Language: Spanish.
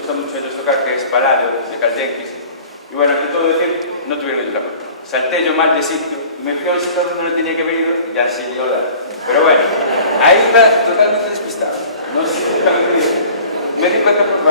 gusta mucho ellos tocar, que es Paladio, de Carl Jenkins. Y bueno, ante todo decir, no tuvieron ellos la culpa. Salté yo mal de sitio, me fui a un sitio donde no tenía que haber ido y ya se lió la... Pero bueno, ahí iba totalmente despistado. No sé qué me di cuenta por